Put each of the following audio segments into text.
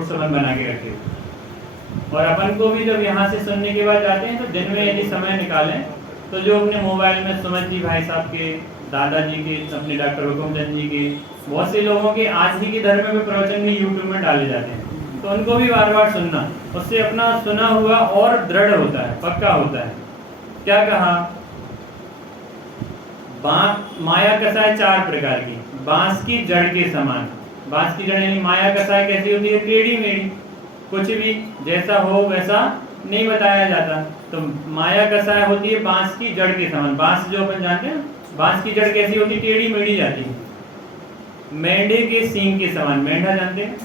Hotspot सब बना के रखे। और अपन को भी जब यहाँ से सुनने के बाद जाते हैं तो दिन में यदि समय निकालें तो जो अपने मोबाइल में सुमित जी भाई साहब के, दादाजी के, अपने डॉक्टर हुकुमचंद जी के, बहुत से लोगों के आज ही के धर्म में प्रवचन भी यूट्यूब में डाले जाते हैं, तो उनको भी बार बार सुनना, उससे अपना सुना हुआ और दृढ़ होता है, पक्का होता है। क्या कहा? माया कसाय 4 प्रकार की, बांस की जड़ के समान। बांस की जड़ यानी माया कसाय कैसी होती है? टेढ़ी मेढ़ी, कुछ भी जैसा हो वैसा नहीं बताया जाता। तो माया कसाय होती है बांस की जड़ के समान। बांस जो अपन जानते हैं, बांस की जड़ कैसी होती है? टेढ़ी मेढ़ी जाती है। मेंढे के सींग के समान, मेंढा जानते हैं?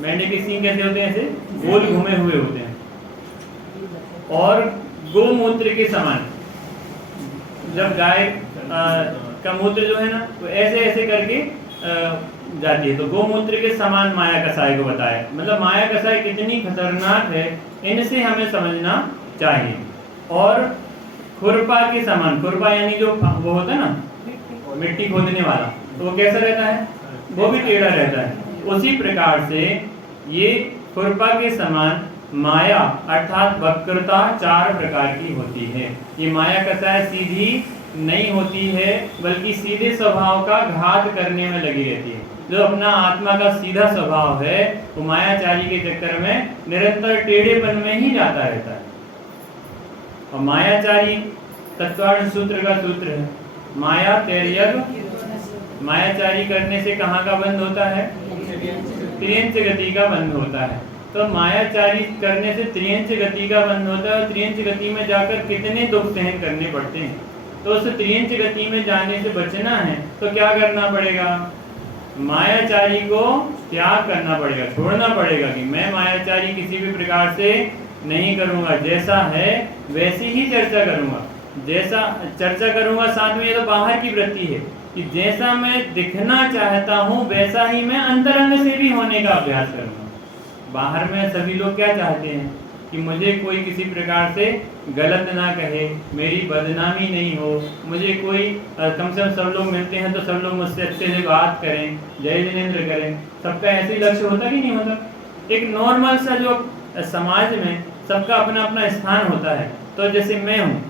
मेंढे के सींग कैसे होते हैं? ऐसे गोल घूमे हुए होते हैं। और गोमूत्र के समान, जब गाय का मूत्र जो है ना वो ऐसे ऐसे करके जाती है, तो गोमूत्र के समान माया कसाय को बताया। मतलब माया कसाय कितनी खतरनाक है, इनसे हमें समझना चाहिए। और खुरपा के समान, खुरपा यानी जो वो होता है ना मिट्टी खोदने वाला, तो वो कैसा रहता है? वो भी टेढ़ा रहता है। उसी प्रकार से ये खुरपा के समान माया अर्थात वक्रता 4 प्रकार की होती है। ये माया कसाय सीधी नहीं होती है, बल्कि सीधे स्वभाव का घात करने में लगी रहती है। जो अपना आत्मा का सीधा स्वभाव है वो मायाचारी के चक्कर में निरंतर टेढ़ेपन में ही जाता रहता है। और मायाचारी तत्वार्थ सूत्र का सूत्र है, माया तैर्यग। मायाचारी करने से कहाँ का बंद होता है? त्रियंच गति का बंद होता है। तो मायाचारी करने से त्रियंच गति का बंद होता है। और त्रियंच गति में जाकर कितने दुख सहन करने पड़ते हैं। तो उस त्रियंच गति में जाने से बचना है तो क्या करना पड़ेगा? मायाचारी को त्याग करना पड़ेगा, छोड़ना पड़ेगा कि मैं मायाचारी किसी भी प्रकार से नहीं करूंगा, जैसा है वैसी ही चर्चा करूंगा। जैसा चर्चा करूंगा, साथ में ये तो बाहर की वृत्ति है कि जैसा मैं दिखना चाहता हूं वैसा ही मैं अंतरंग से भी होने का अभ्यास करूंगा। बाहर में सभी लोग क्या चाहते हैं कि मुझे कोई किसी प्रकार से गलत ना कहे, मेरी बदनामी नहीं हो, मुझे कोई कम से कम सब लोग मिलते हैं तो सब लोग मुझसे अच्छे से बात करें, जय जिनेंद्र करें। सबका ऐसे ही लक्ष्य होता कि नहीं होता? एक नॉर्मल सा जो समाज में सबका अपना अपना स्थान होता है। तो जैसे मैं हूँ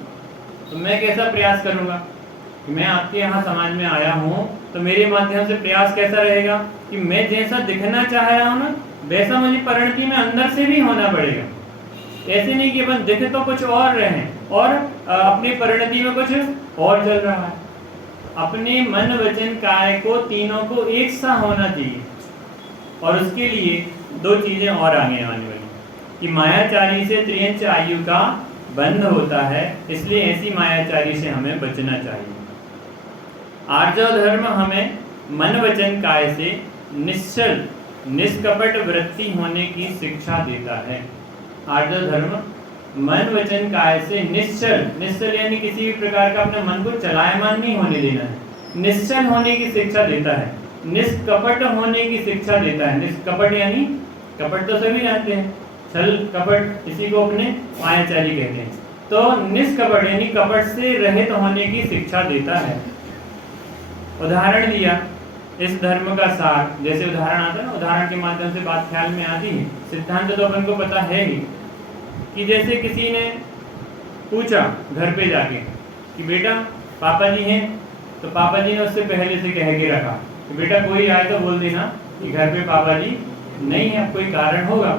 तो मैं कैसा प्रयास करूँगा कि मैं आपके यहाँ समाज में आया हूँ तो मेरे माध्यम से प्रयास कैसा रहेगा कि मैं जैसा दिखना चाह रहा हूँ ना वैसा मुझे परिणति में अंदर से भी होना पड़ेगा। ऐसे नहीं कि अपन दिखे तो कुछ और रहे और अपनी परिणति में कुछ और चल रहा है। अपने मन वचन काय को तीनों को एक सा होना चाहिए। और उसके लिए 2 चीजें और आगे आने वाली कि मायाचारी से त्रियंच आयु का बंध होता है, इसलिए ऐसी मायाचारी से हमें बचना चाहिए। आर्जव धर्म हमें मन वचन काय से निश्चल निष्कपट वृत्ति होने की शिक्षा देता है। आर्जव धर्म मन वचन काय से निश्चल, निश्चल यानी किसी भी प्रकार का अपने मन को चलायमान नहीं होने देना है, निश्चल होने की शिक्षा देता है। निष्कपट होने की शिक्षा देता है। निष्कपट यानी कपट तो सभी जानते हैं, छल कपट, इसी को अपने मायाचारी कहते हैं। तो निष्कपट यानी कपट से रहित होने की शिक्षा देता है। उदाहरण दिया इस धर्म का सार, जैसे उदाहरण आता है ना, उदाहरण के माध्यम से बात ख्याल में आती है। सिद्धांत तो अपन को पता है ही कि जैसे किसी ने पूछा घर पे जाके कि बेटा पापा जी हैं, तो पापा जी ने उससे पहले से कह के रखा कि बेटा कोई आए तो बोल देना कि घर पे पापा जी नहीं है, कोई कारण होगा।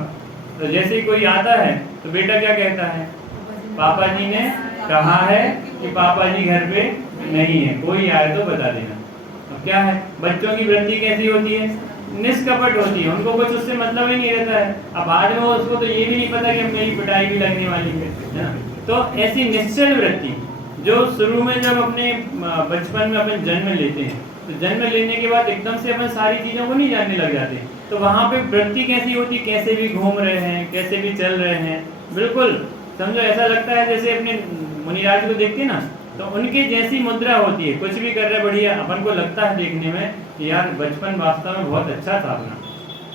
तो जैसे ही कोई आता है तो बेटा क्या कहता है? पापा जी ने कहा है कि पापा जी घर पे नहीं है, कोई आए तो बता देना। अब क्या है, बच्चों की वृत्ति कैसी होती है? निष्कपट होती है, उनको कुछ उससे मतलब ही नहीं रहता है। अब बाद में उसको तो ये भी नहीं पता कि मेरी पिटाई भी लगने वाली है ना। तो ऐसी निश्चल वृत्ति जो शुरू में जब अपने बचपन में अपन जन्म लेते हैं तो जन्म लेने के बाद एकदम से अपन सारी चीज़ों को नहीं जानने लग जाते, तो वहाँ पे वृत्ति कैसी होती, कैसे भी घूम रहे हैं, कैसे भी चल रहे हैं, बिल्कुल समझो ऐसा लगता है जैसे अपने मुनिराज को देखते ना तो उनकी जैसी मुद्रा होती है, कुछ भी कर रहे बढ़िया। अपन को लगता है देखने में कि यार बचपन वास्तव में बहुत अच्छा था अपना,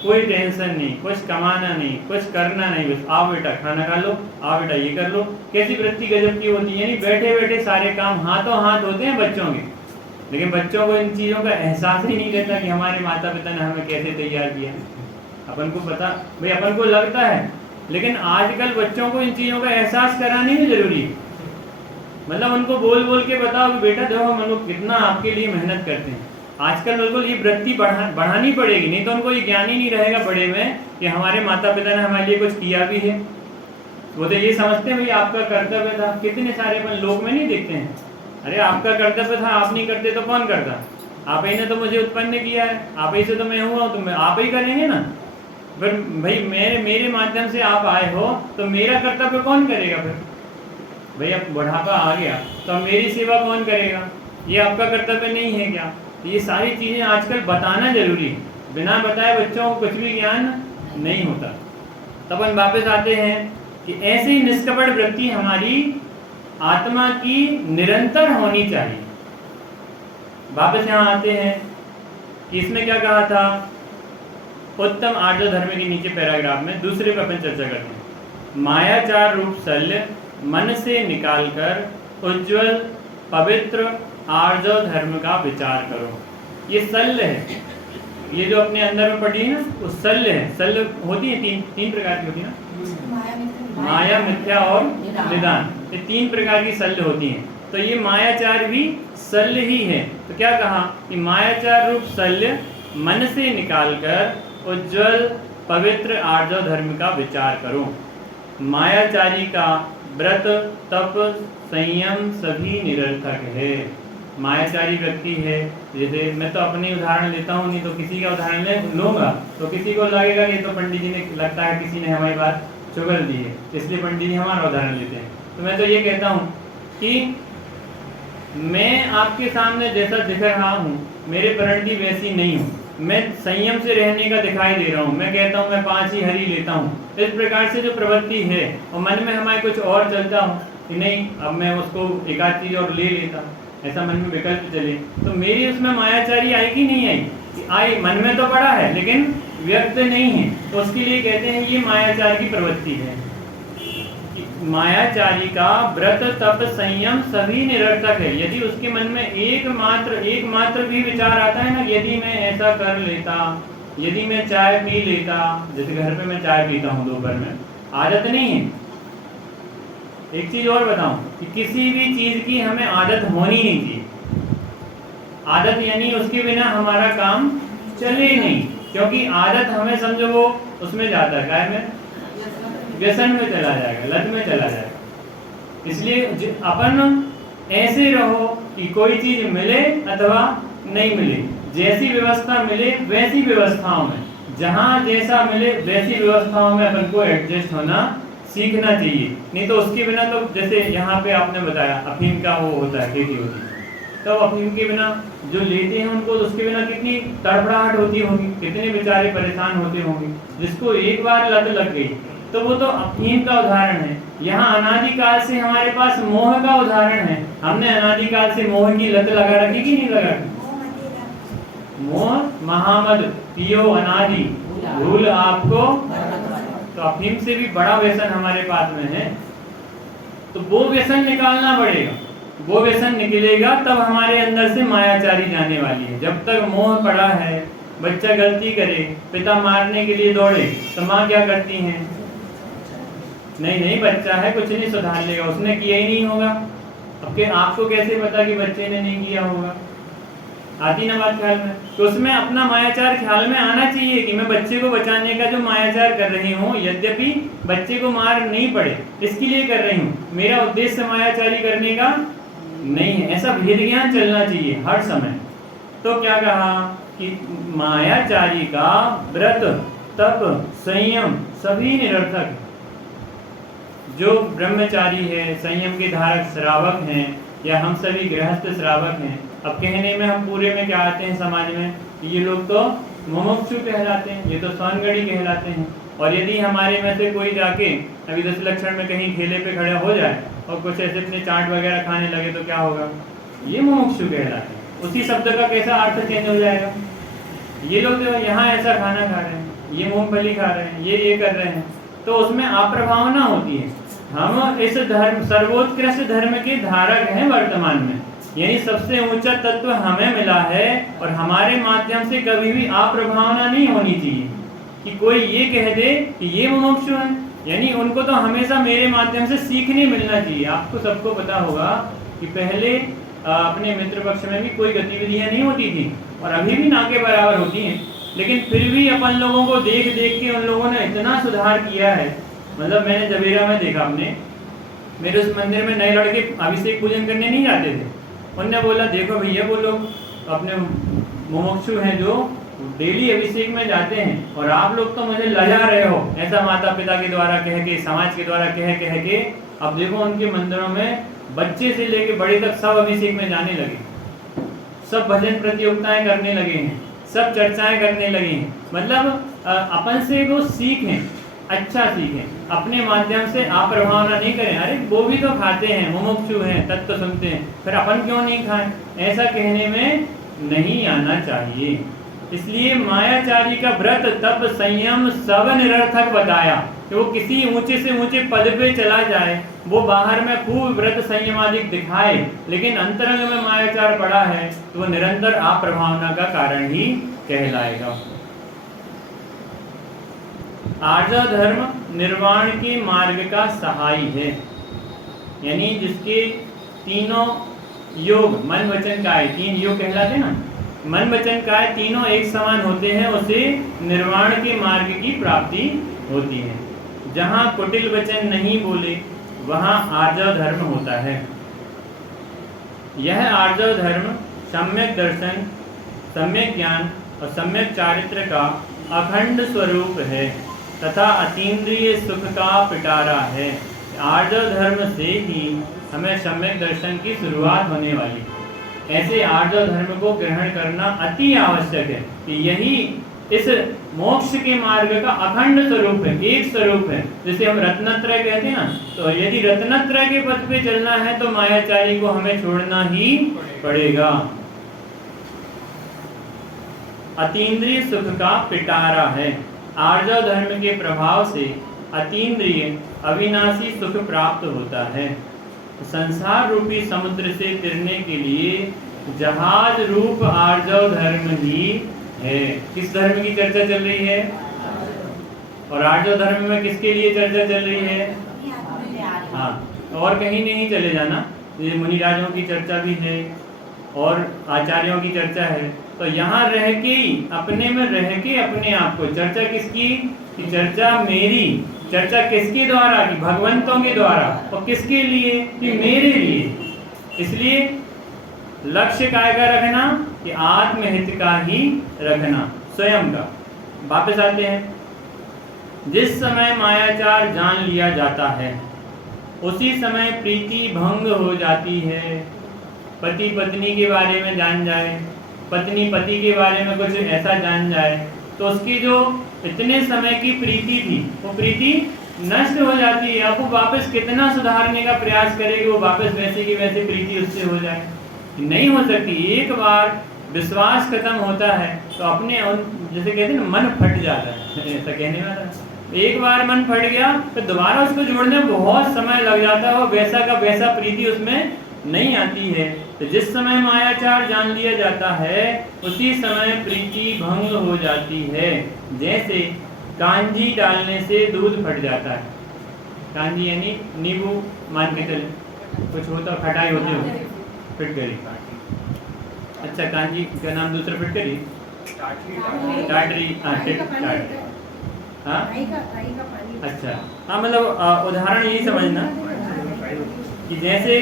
कोई टेंशन नहीं, कुछ कमाना नहीं, कुछ करना नहीं, बस आओ बेटा खाना खा लो, आओ बेटा ये कर लो। कैसी वृत्ति गजब की होती है, यानी बैठे बैठे सारे काम हाथों हाथ होते हैं बच्चों के। लेकिन बच्चों को इन चीज़ों का एहसास ही नहीं रहता कि हमारे माता पिता ने हमें कैसे तैयार किया। अपन को पता भाई, अपन को लगता है, लेकिन आजकल बच्चों को इन चीज़ों का एहसास करानी भी जरूरी है। मतलब उनको बोल बोल के बताओ कि बेटा देखो हम लोग कितना आपके लिए मेहनत करते हैं। आजकल बिल्कुल ये वृत्ति बढ़ानी पड़ेगी, नहीं तो उनको ये ज्ञान ही नहीं रहेगा बड़े में कि हमारे माता पिता ने हमारे लिए कुछ किया भी है। वो तो ये समझते हैं भाई आपका कर्तव्य था। कितने सारे अपन लोग में नहीं देखते हैं, अरे आपका कर्तव्य था, आप नहीं करते तो कौन करता, आप ही ने तो मुझे उत्पन्न किया है, आप ही से तो मैं हुआ हूँ, तो आप ही करेंगे ना। फिर भाई मेरे माध्यम से आप आए हो तो मेरा कर्तव्य कौन करेगा। फिर भाई अब बुढ़ापा आ गया तो अब मेरी सेवा कौन करेगा, ये आपका कर्तव्य नहीं है क्या। ये सारी चीज़ें आजकल बताना जरूरी है, बिना बताए बच्चों को कुछ भी ज्ञान नहीं होता। तब हम वापस आते हैं कि ऐसी निष्कपट वृत्ति हमारी आत्मा की निरंतर होनी चाहिए। वापस यहाँ आते हैं कि इसमें क्या कहा था, उत्तम आर्य धर्म के नीचे पैराग्राफ में दूसरे पर अपन चर्चा करते हैं। मायाचार रूप शल्य मन से निकालकर उज्जवल पवित्र आर्य धर्म का विचार करो। ये शल्य है, ये जो अपने अंदर में पड़ी है ना, वो शल्य है। शल्य होती है तीन प्रकार की होती है ना, माया, मिथ्या और निदान। ये 3 प्रकार की शल्य होती हैं। तो ये मायाचार भी शल्य ही है। तो क्या कहा कि मायाचार रूप शल्य मन से निकालकर उज्जवल पवित्र आर्य धर्म का विचार करो। मायाचारी का व्रत तप संयम सभी निरर्थक है। मायाचारी व्यक्ति है, जैसे मैं तो अपनी उदाहरण लेता हूँ, नहीं तो किसी का उदाहरण लूँगा तो किसी को लगेगा ये तो पंडित जी ने, लगता है किसी ने हमारी बात चुगल दी है, इसलिए पंडित जी हमारा उदाहरण लेते हैं। तो मैं तो ये कहता हूँ कि मैं आपके सामने जैसा दिख रहा हूँ, मेरे परिणति वैसी नहीं हूँ, मैं संयम से रहने का दिखाई दे रहा हूँ, मैं कहता हूँ मैं 5 ही हरी लेता हूँ। इस प्रकार से जो प्रवृत्ति है और मन में हमारे कुछ और चलता हूँ कि नहीं अब मैं उसको एक आध चीज़ और ले लेता, ऐसा मन में विकल्प चले, तो मेरी उसमें मायाचारी आई कि नहीं आई, आई मन में तो पड़ा है लेकिन व्यक्त नहीं है, तो उसके लिए कहते हैं ये मायाचार की प्रवृत्ति है। मायाचारी का व्रत तप संयम सभी निरर्थक है। यदि उसके मन में एक मात्र भी विचार आता है ना, यदि मैं ऐसा कर लेता, यदि मैं चाय पी लेता, जैसे घर पे मैं चाय पीता हूँ दोपहर में, आदत नहीं है। एक चीज और बताऊं कि किसी भी चीज की हमें आदत होनी नहीं चाहिए। आदत यानी उसके बिना हमारा काम चले नहीं, क्योंकि आदत हमें समझो वो उसमें जाता है, काय में, व्यसन में चला जाएगा, लत में चला जाएगा। इसलिए अपन ऐसे रहो कि कोई चीज मिले अथवा नहीं मिले, जैसी व्यवस्था मिले वैसी व्यवस्थाओं में, जहां जैसा मिले वैसी व्यवस्थाओं में अपन को एडजस्ट होना सीखना चाहिए। नहीं तो उसके बिना तो जैसे यहाँ पे आपने बताया अफीम का वो होता है, खेती होती है, तो अफीम के बिना जो लेते हैं उनको तो उसके बिना कितनी तड़फड़ाहट होती होगी, कितने बेचारे परेशान होते होंगे। जिसको एक बार लत लग गई तो वो तो अफीम का उदाहरण है। यहाँ अनादिकाल से हमारे पास मोह का उदाहरण है। हमने अनादिकाल से मोह की लत लगा रखी कि नहीं लगा रखी। मोह महामद पियो अनादि भूल आपको, तो अफीम से भी बड़ा व्यसन हमारे पास में है। तो वो व्यसन निकालना पड़ेगा, वो व्यसन निकलेगा तब हमारे अंदर से मायाचारी जाने वाली है। जब तक मोह पड़ा है, बच्चा गलती करे, पिता मारने के लिए दौड़े, तो माँ क्या करती हैं, नहीं बच्चा है कुछ नहीं सुधार लेगा, उसने किया ही नहीं होगा। अब के आपको कैसे पता कि बच्चे ने नहीं किया होगा, आती ना बात ख्याल में। तो उसमें अपना मायाचार ख्याल में आना चाहिए कि मैं बच्चे को बचाने का जो मायाचार कर रही हूँ, यद्यपि बच्चे को मार नहीं पड़े इसके लिए कर रही हूँ, मेरा उद्देश्य मायाचारी करने का नहीं है। ऐसा भेद ज्ञान चलना चाहिए हर समय। तो क्या कहा कि मायाचारी का व्रत तप संयम सभी निरर्थक। जो ब्रह्मचारी है, संयम के धारक श्रावक हैं, या हम सभी गृहस्थ श्रावक हैं। अब कहने में हम पूरे में क्या आते हैं समाज में, ये लोग तो मुमुक्षु कहलाते हैं, ये तो सौनगढ़ी कहलाते हैं। और यदि हमारे में से कोई जाके अभी 10 लक्षण में कहीं ठेले पे खड़ा हो जाए और कुछ ऐसे अपने चाट वगैरह खाने लगे तो क्या होगा, ये मुमुक्षु कहलाते हैं। उसी शब्द का कैसा अर्थ चेंज हो जाएगा। ये लोग जो यहाँ ऐसा खाना खा रहे हैं, ये मूंगफली खा रहे हैं, ये कर रहे हैं, तो उसमें अप्रभावना होती है। हम इस धर्म सर्वोत्कृष्ट धर्म के धारक हैं वर्तमान में, यानी सबसे ऊंचा तत्व हमें मिला है और हमारे माध्यम से कभी भी अप्रभावना नहीं होनी चाहिए। कि कोई ये कह दे कि ये मुमुक्षु है, यानी उनको तो हमेशा मेरे माध्यम से सीखने मिलना चाहिए। आपको सबको पता होगा कि पहले अपने मित्र पक्ष में भी कोई गतिविधियां नहीं होती थी और अभी भी ना के बराबर होती हैं, लेकिन फिर भी अपन लोगों को देख देख के उन लोगों ने इतना सुधार किया है। मतलब मैंने जबेरा में देखा, अपने मेरे उस मंदिर में नए लड़के अभिषेक पूजन करने नहीं जाते थे। उनने बोला देखो भैया वो लोग अपने मुमुक्षु हैं जो डेली अभिषेक में जाते हैं और आप लोग तो मुझे लजा रहे हो, ऐसा माता पिता के द्वारा कह के, समाज के द्वारा कह के अब देखो उनके मंदिरों में बच्चे से लेके बड़े तक सब अभिषेक में जाने लगे, सब भजन प्रतियोगिताएं करने लगे हैं, सब चर्चाएं करने लगे हैं। मतलब अपन से वो सीखें, अच्छा सीखें, अपने माध्यम से आप प्रभावना नहीं करें। अरे वो भी तो खाते हैं, मुमुक्षु हैं, तत्व सुनते हैं, फिर अपन क्यों नहीं खाएं, ऐसा कहने में नहीं आना चाहिए। इसलिए मायाचारी का व्रत तप संयम सब निरर्थक बताया कि वो किसी ऊंचे से ऊंचे पद पे चला जाए, वो बाहर में खूब व्रत संयम आदि दिखाए, लेकिन अंतरंग में मायाचार पड़ा है तो वो निरंतर अप्रभावना का कारण ही कहलाएगा। आर्जव धर्म निर्वाण के मार्ग का सहाय है, यानी जिसके तीनों योग मन वचन काया, 3 योग कहलाते ना, मन वचन काया तीनों एक समान होते हैं, उसे निर्वाण के मार्ग की प्राप्ति होती है। जहाँ कुटिल वचन नहीं बोले वहाँ आर्जव धर्म होता है। यह आर्जव धर्म सम्यक दर्शन, सम्यक ज्ञान और सम्यक चारित्र का अखंड स्वरूप है तथा अतीन्द्रिय सुख का पिटारा है। आर्जव धर्म से ही हमें सम्यक दर्शन की शुरुआत होने वाली। ऐसे आर्जव धर्म को ग्रहण करना अति आवश्यक है कि यही इस मोक्ष के मार्ग का अखंड स्वरूप है, एक स्वरूप है। जैसे हम रत्नत्रय कहते हैं ना, तो यदि रत्नत्रय के पथ पे चलना है तो मायाचारी को हमें छोड़ना ही पड़ेगा। अतीन्द्रिय सुख का पिटारा है। आर्जव धर्म के प्रभाव से अतीन्द्रिय अविनाशी सुख प्राप्त होता है। संसार रूपी समुद्र से तिरने के लिए जहाज रूप आर्जव धर्म ही है। किस धर्म की चर्चा चल रही है? और आर्जव धर्म में किसके लिए चर्चा चल रही है? हाँ, और कहीं नहीं चले जाना। ये मुनिराजों की चर्चा भी है और आचार्यों की चर्चा है। तो यहाँ रह के ही, अपने में रह के अपने आप को, चर्चा किसकी? कि चर्चा मेरी। चर्चा किसके द्वारा? कि भगवंतों के द्वारा। और किसके लिए? कि मेरे लिए। इसलिए लक्ष्य काय का रखना? कि आत्महित का ही रखना, स्वयं का। वापस आते हैं। जिस समय मायाचार जान लिया जाता है उसी समय प्रीति भंग हो जाती है। पति पत्नी के बारे में जान जाए, पत्नी पति के बारे में कुछ ऐसा जान जाए, तो उसकी जो इतने समय की प्रीति थी वो प्रीति नष्ट हो जाती है। आपको वापस कितना सुधारने का प्रयास करेगी, वो वापस वैसे की वैसे प्रीति उससे हो जाए, नहीं हो सकती। एक बार विश्वास खत्म होता है तो अपने जैसे कहते हैं ना, मन फट जाता है, ऐसा कहने वाला। एक बार मन फट गया तो दोबारा उसको जोड़ने में बहुत समय लग जाता है, और वैसा का वैसा प्रीति उसमें नहीं आती है। तो जिस समय मायाचार जान लिया जाता है उसी समय प्रीति भंग हो जाती है। जैसे कांजी डालने से दूध फट जाता है। कांजी यानी नींबू मान के चले, कुछ होता खटाई होती हो, फिटकरी। अच्छा, कांजी का नाम दूसरा फिटकरी, टाटरी। हाँ, अच्छा, हाँ, मतलब उदाहरण यही समझना कि जैसे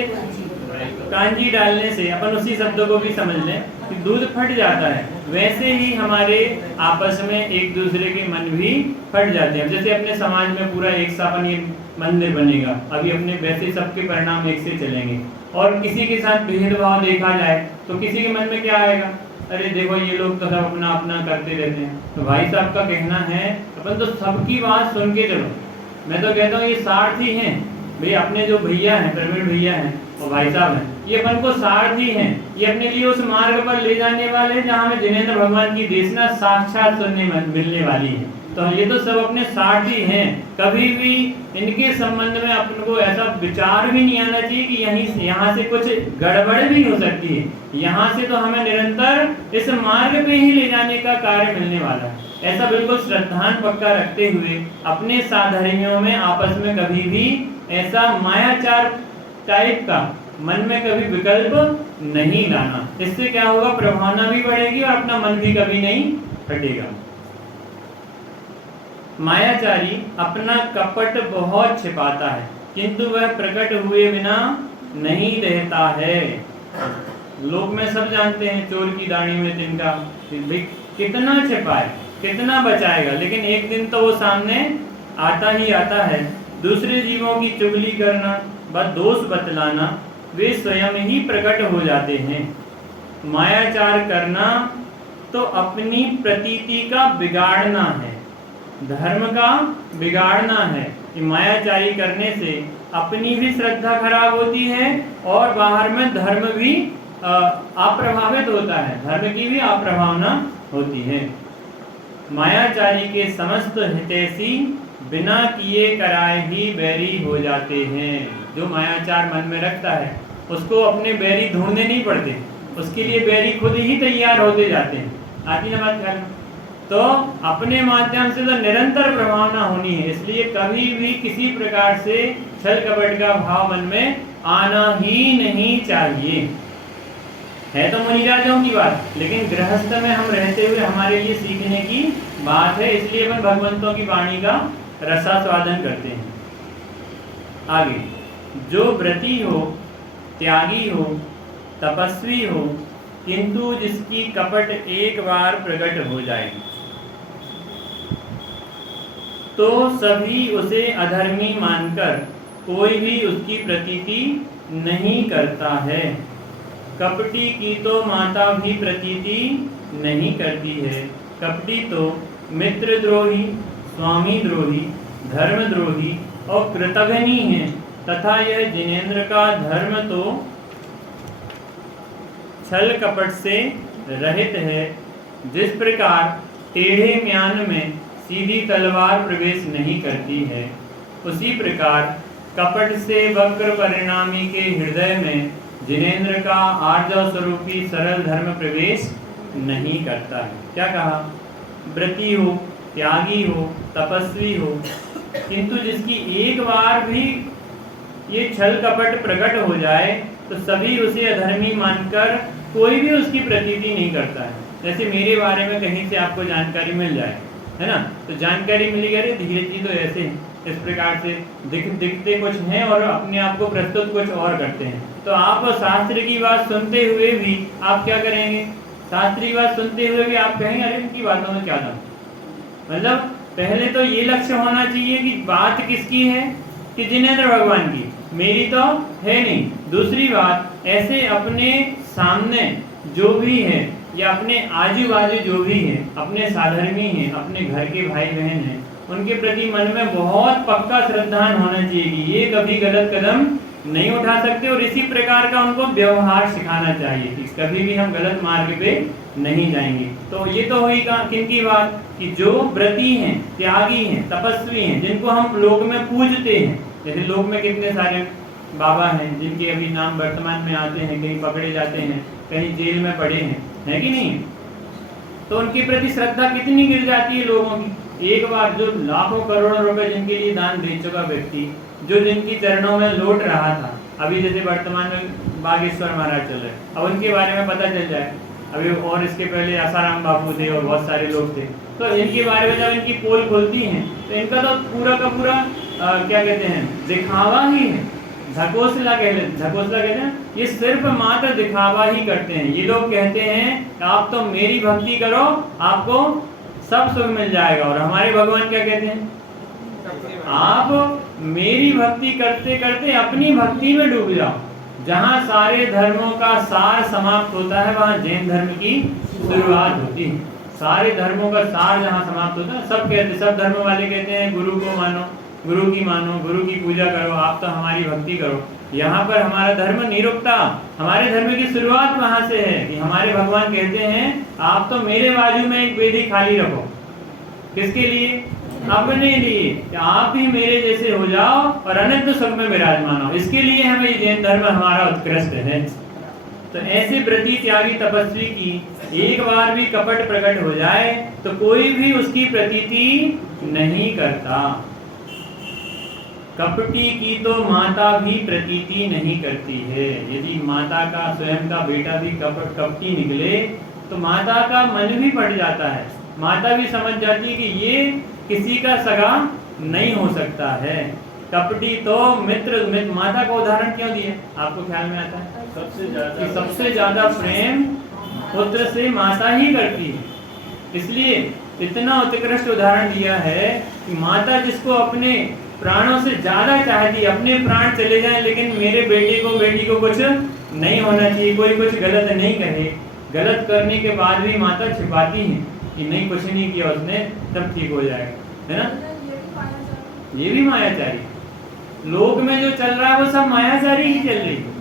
कांजी डालने से अपन उसी शब्दों को भी समझ लें कि दूध फट जाता है, वैसे ही हमारे आपस में एक दूसरे के मन भी फट जाते हैं। जैसे अपने समाज में पूरा एक सापन ये मंदिर बनेगा, अभी अपने वैसे सबके परिणाम एक से चलेंगे। और किसी के साथ भेदभाव देखा जाए तो किसी के मन में क्या आएगा? अरे देखो ये लोग तो सब अपना अपना करते रहते हैं। तो भाई साहब का कहना है अपन तो सबकी बात सुन के चलो। मैं तो कहता हूँ ये सारथी हैं भाई, अपने जो भैया हैं, प्रवीण भैया हैं और भाई साहब हैं, ये अपन को सारथी हैं। ये अपने लिए उस मार्ग पर ले जाने वाले हैं जहाँ हमें जिनेंद्र भगवान की देशना साक्षात सुनने मिलने वाली है। तो ये तो सब अपने सारथी हैं। कभी भी इनके संबंध में अपन को ऐसा विचार भी नहीं आना चाहिए कि यहाँ से कुछ गड़बड़ भी हो सकती है। यहाँ से तो हमें निरंतर इस मार्ग पे ही ले जाने का कार्य मिलने वाला है। ऐसा बिल्कुल श्रद्धान पक्का रखते हुए अपने साधर्मियों में आपस में कभी भी ऐसा मायाचार टाइप का मन में कभी विकल्प नहीं लाना। इससे क्या होगा, प्रभावना भी बढ़ेगी और अपना मन भी कभी नहीं हटेगा। मायाचारी अपना कपट बहुत छिपाता है, किंतु वह प्रकट हुए बिना नहीं रहता है। लोग में सब जानते हैं चोर की दाढ़ी में तिनका, कितना छिपाए कितना बचाएगा, लेकिन एक दिन तो वो सामने आता ही आता है। दूसरे जीवों की चुगली करना व दोष बतलाना वे स्वयं ही प्रकट हो जाते हैं। मायाचार करना तो अपनी प्रतीति का बिगाड़ना है, धर्म का बिगाड़ना है। कि मायाचारी करने से अपनी भी श्रद्धा खराब होती है और बाहर में धर्म भी अप्रभावित होता है, धर्म की भी अप्रभावना होती है। मायाचारी के समस्त हितैषी बिना किए कराए ही बैरी हो जाते हैं। जो मायाचार मन में रखता है उसको अपने बैरी ढूंढने नहीं पड़ते, उसके लिए बैरी खुद ही तैयार होते जाते हैं। आती ना बात करना, तो अपने माध्यम से तो निरंतर प्रभावना होनी है, इसलिए कभी भी किसी प्रकार से छल कपट का भाव मन में आना ही नहीं चाहिए। है तो मुनिराजों की बात, लेकिन गृहस्थ में हम रहते हुए हमारे लिए सीखने की बात है, इसलिए हम भगवंतों की वाणी का रसास्वादन करते हैं। आगे, जो व्रती हो, त्यागी हो, तपस्वी हो, किंतु जिसकी कपट एक बार प्रकट हो जाए तो सभी उसे अधर्मी मानकर कोई भी उसकी प्रतीति नहीं करता है। कपटी की तो माता भी प्रतीति नहीं करती है। कपटी तो मित्रद्रोही, स्वामी द्रोही, धर्मद्रोही और कृतघ्नी है, तथा यह जिनेंद्र का धर्म तो छल कपट से रहित है। जिस प्रकार टेढ़े म्यान में सीधी तलवार प्रवेश नहीं करती है, उसी प्रकार कपट से वक्र परिणामी के हृदय में जिनेंद्र का आर्जव स्वरूपी सरल धर्म प्रवेश नहीं करता है। क्या कहा, व्रती हो, त्यागी हो, तपस्वी हो, किंतु जिसकी एक बार भी ये छल कपट प्रकट हो जाए तो सभी उसे अधर्मी मानकर कोई भी उसकी प्रतीति नहीं करता है। जैसे मेरे बारे में कहीं से आपको जानकारी मिल जाए, है ना, तो जानकारी मिली गई, धीरे जी तो ऐसे इस प्रकार से दिखते कुछ हैं और अपने आप को प्रस्तुत कुछ और करते हैं। तो आप शास्त्र की बात सुनते हुए भी आप क्या करेंगे, शास्त्र की बात सुनते हुए भी आप कहेंगे अरे उनकी बातों में क्या था। मतलब पहले तो ये लक्ष्य होना चाहिए कि बात किसकी है, कि जिनेंद्र भगवान की, मेरी तो है नहीं। दूसरी बात, ऐसे अपने सामने जो भी है या अपने आजू बाजू जो भी है, अपने साधर्मी हैं, अपने घर के भाई बहन हैं, उनके प्रति मन में बहुत पक्का श्रद्धान होना चाहिए कि ये कभी गलत कदम नहीं उठा सकते, और इसी प्रकार का उनको व्यवहार सिखाना चाहिए कि कभी भी हम गलत मार्ग पे नहीं जाएंगे। तो ये तो हुई किनकी बात, कि जो व्रती हैं, त्यागी हैं, तपस्वी हैं, जिनको हम लोक में पूजते हैं। जैसे लोक में कितने सारे बाबा हैं जिनके अभी नाम वर्तमान में आते हैं, कहीं पकड़े जाते हैं, कहीं जेल में पड़े हैं, है कि नहीं। तो उनके प्रति श्रद्धा कितनी गिर जाती है लोगों की। एक बार जो लाखों करोड़ों रुपए जिनके लिए दान दे चुका व्यक्ति, जो जिनकी चरणों में लौट रहा था, अभी जैसे वर्तमान में बागेश्वर महाराज चल रहे, अब उनके बारे में पता चल जाए, अभी और इसके पहले आसाराम बापू थे और बहुत सारे लोग थे, तो इनके बारे में जब इनकी पोल खुलती हैं तो इनका तो पूरा का पूरा क्या कहते हैं, दिखावा ही है, ढकोसला कहते हैं। ये सिर्फ मात्र दिखावा ही करते हैं। ये लोग कहते हैं आप तो मेरी भक्ति करो, आपको सब सुख मिल जाएगा, और हमारे भगवान क्या कहते हैं, आप मेरी भक्ति करते करते अपनी भक्ति में डूब जाओ। जहाँ सारे धर्मों का सार समाप्त होता है वहाँ जैन धर्म की शुरुआत होती है। सारे धर्मों का सार जहाँ समाप्त होता है, सब कहते, सब धर्म वाले कहते हैं गुरु को मानो, गुरु की मानो, गुरु की पूजा करो, आप तो हमारी भक्ति करो। यहाँ पर हमारा धर्म नहीं रुकता, हमारे धर्म की शुरुआत वहाँ से है कि हमारे भगवान कहते हैं आप तो मेरे बाजू में एक वेदी खाली रखो। किसके लिए, अपने लिए, कि आप भी मेरे जैसे हो जाओ और अनंत सुख में विराजमान हो। इसके लिए हमें जैन धर्म हमारा उत्कृष्ट है। तो ऐसे व्रती त्यागी तपस्वी की एक बार भी कपट प्रकट हो जाए तो कोई भी उसकी प्रतीति नहीं करता। कपटी की तो माता भी प्रतीति नहीं करती है। यदि माता का स्वयं का बेटा भी कपटी निकले तो माता का मन भी फट जाता है। माता भी समझ जाती है कि ये किसी का सगा नहीं हो सकता है। कपटी तो मित्र माता का उदाहरण क्यों दिया आपको ख्याल में आता है? सबसे ज्यादा प्रेम पुत्र से माता ही करती है, इसलिए इतना उत्कृष्ट उदाहरण दिया है कि माता जिसको अपने प्राणों से ज्यादा चाहती है, अपने प्राण चले जाएं लेकिन मेरे बेटी को कुछ नहीं होना चाहिए, कोई कुछ गलत नहीं कहे। गलत करने के बाद भी माता छिपाती है कि नहीं कुछ नहीं किया उसने, तब ठीक हो जाएगा, है ना? ये भी मायाचारी। लोक में जो चल रहा है वो सब मायाचारी ही चल रही है।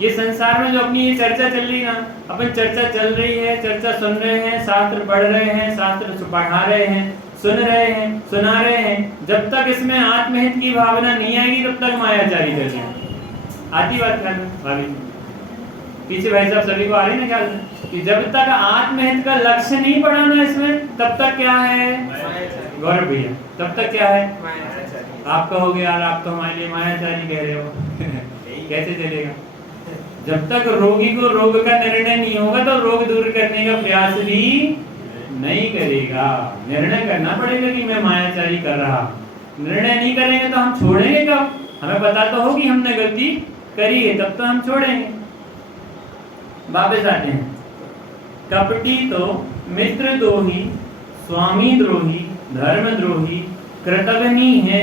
ये संसार में जो अपनी ये चर्चा चल रही है ना, अपन चर्चा चल रही है, चर्चा सुन रहे हैं, शास्त्र पढ़ रहे हैं, शास्त्र पढ़ा रहे हैं, सुन रहे हैं, सुना रहे हैं, जब तक इसमें आत्महित की भावना नहीं आएगी तब तक मायाचारी कर रहे हैं। आती बात ख्याल में भाभी? पीछे भाई साहब सभी को आ रही ना ख्याल में कि जब तक आत्महित का लक्ष्य नहीं बढ़ाना इसमें तब तक क्या है? गौरव भैया, तब तक क्या है? आप कहोगे यार आप तो हमारे लिए मायाचारी कह रहे हो कैसे चलेगा? जब तक रोगी को रोग का निर्णय नहीं होगा तो रोग दूर करने का प्रयास भी नहीं करेगा। निर्णय करना पड़ेगा कि मैं मायाचारी कर रहा। निर्णय नहीं करेंगे तो हम छोड़ेंगे कब? हमें पता तो होगी हमने गलती करी है, तब तो हम छोड़ेंगे। वापस आते हैं। कपटी तो मित्र द्रोही, स्वामी द्रोही, धर्म द्रोही, कृतघ्नी है।